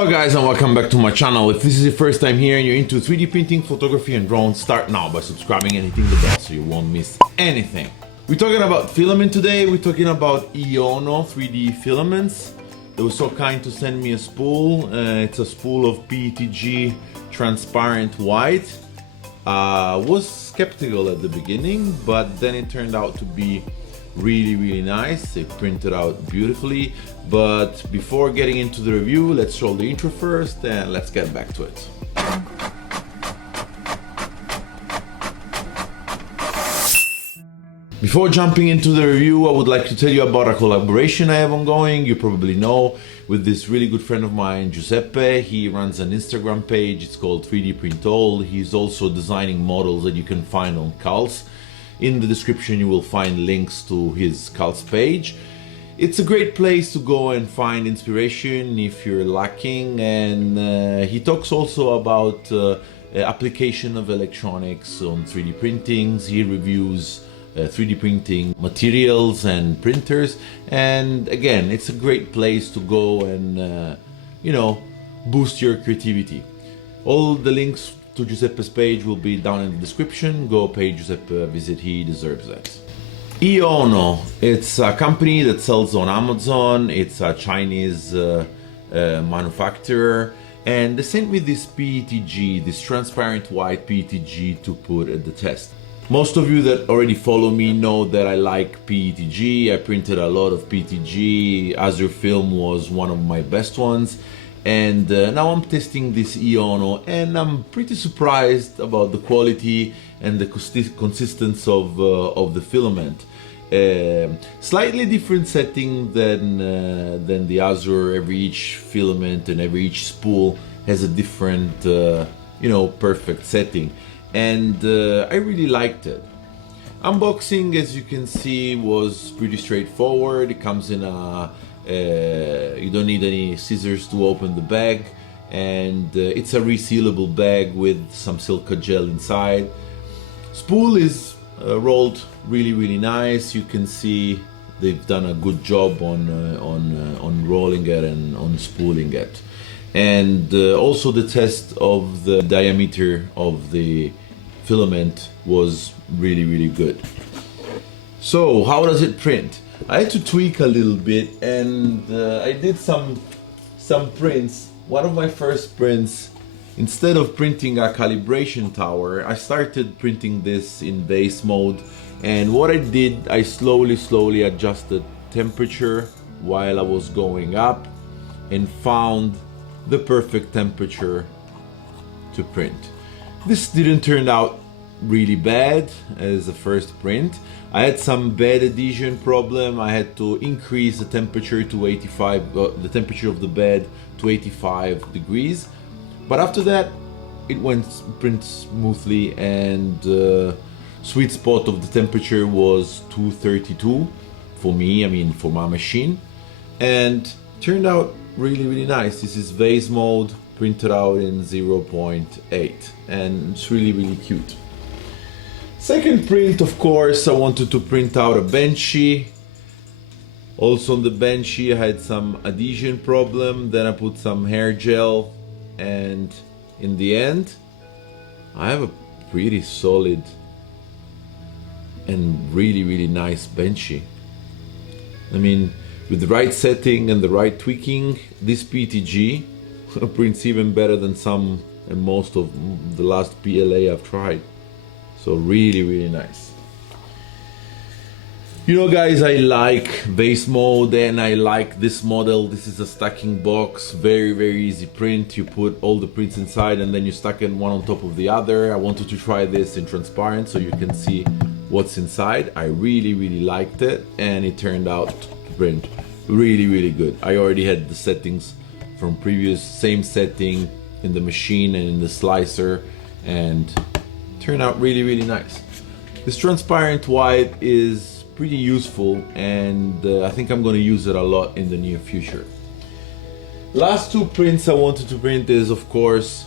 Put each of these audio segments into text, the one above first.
Hello guys and welcome back to my channel. If this is your first time here and you're into 3D printing, photography and drones, start now by subscribing and hitting the bell so you won't miss anything. We're talking about filament today. We're talking about Eono 3D filaments. They were so kind to send me a spool. It's a spool of Petg transparent white. Was skeptical at the beginning, but then it turned out to be really nice. It printed out beautifully. But before getting into the review, let's roll the intro first and let's get back to it. Before jumping into the review, I would like to tell you about a collaboration I have ongoing. You probably know, with this really good friend of mine, Giuseppe. He runs an Instagram page. It's called 3D Print All. He's also designing models that you can find on Calz. In the description you will find links to his Calz page. It's a great place to go and find inspiration if you're lacking, and he talks also about application of electronics on 3D printings. He reviews 3D printing materials and printers, and again, it's a great place to go and boost your creativity. All the links to Giuseppe's page will be down in the description. Go pay Giuseppe a visit, he deserves that. Eono, it's a company that sells on Amazon. It's a Chinese manufacturer, and they sent me this Petg, this transparent white Petg to put at the test. Most of you that already follow me know that I like Petg. I printed a lot of Petg. Azure Film was one of my best ones. And now I'm testing this Eono, and I'm pretty surprised about the quality and the consistency of the filament. Slightly different setting than the Azure. Each filament and each spool has a different, perfect setting, and I really liked it. Unboxing, as you can see, was pretty straightforward. It comes in a you don't need any scissors to open the bag, and it's a resealable bag with some silica gel inside. Spool is rolled really nice. You can see they've done a good job on rolling it and on spooling it, and also the test of the diameter of the filament was really good. So how does it print? I had to tweak a little bit, and I did some prints. One of my first prints, instead of printing a calibration tower, I started printing this in base mode. And what I did, I slowly adjusted temperature while I was going up and found the perfect temperature to print. This didn't turn out really bad as a first print. I had some bed adhesion problem. I had to increase the temperature to 85, the temperature of the bed to 85 degrees. But after that, it went print smoothly, and sweet spot of the temperature was 232 for me, for my machine, and turned out really nice. This is vase mode, printed out in 0.8, and it's really cute. Second print, of course, I wanted to print out a benchy. Also on the benchy I had some adhesion problem. Then I put some hair gel, and in the end I have a pretty solid and really nice benchy. With the right setting and the right tweaking, this Petg prints even better than some and most of the last PLA I've tried. So really nice. Guys, I like base mode, and I like this model. This is a stacking box, very easy print. You put all the prints inside and then you stack them one on top of the other. I wanted to try this in transparent so you can see what's inside. I really liked it, and it turned out to print really good. I already had the settings from previous, same setting in the machine and in the slicer, and turned out really nice. This transparent white is pretty useful, and I think I'm going to use it a lot in the near future. Last two prints I wanted to print is, of course,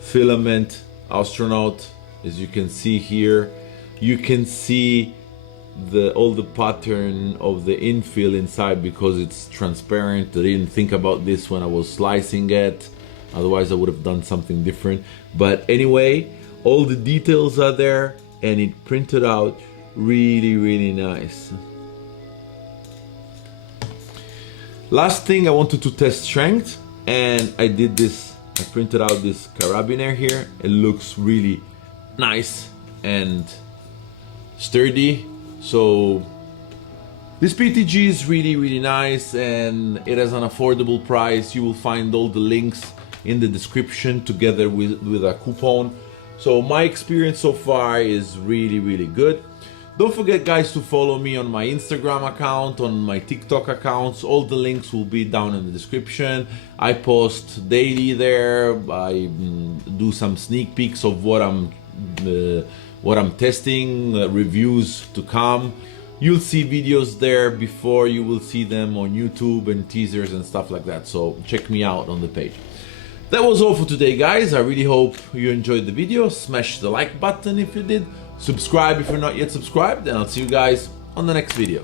Filament Astronaut. As you can see here, you can see all the pattern of the infill inside because it's transparent. I didn't think about this when I was slicing it, otherwise I would have done something different. But anyway, all the details are there and it printed out really nice. Last thing, I wanted to test strength, and I did this. I printed out this carabiner here. It looks really nice and sturdy. So this PTG is really nice, and it has an affordable price. You will find all the links in the description together with a coupon. So my experience so far is really good. Don't forget, guys, to follow me on my Instagram account, on my TikTok accounts. All the links will be down in the description. I post daily there. I do some sneak peeks of what I'm testing, reviews to come. You'll see videos there before you will see them on YouTube and teasers and stuff like that. So check me out on the page. That was all for today, guys. I really hope you enjoyed the video. Smash the like button if you did. Subscribe if you're not yet subscribed, and I'll see you guys on the next video.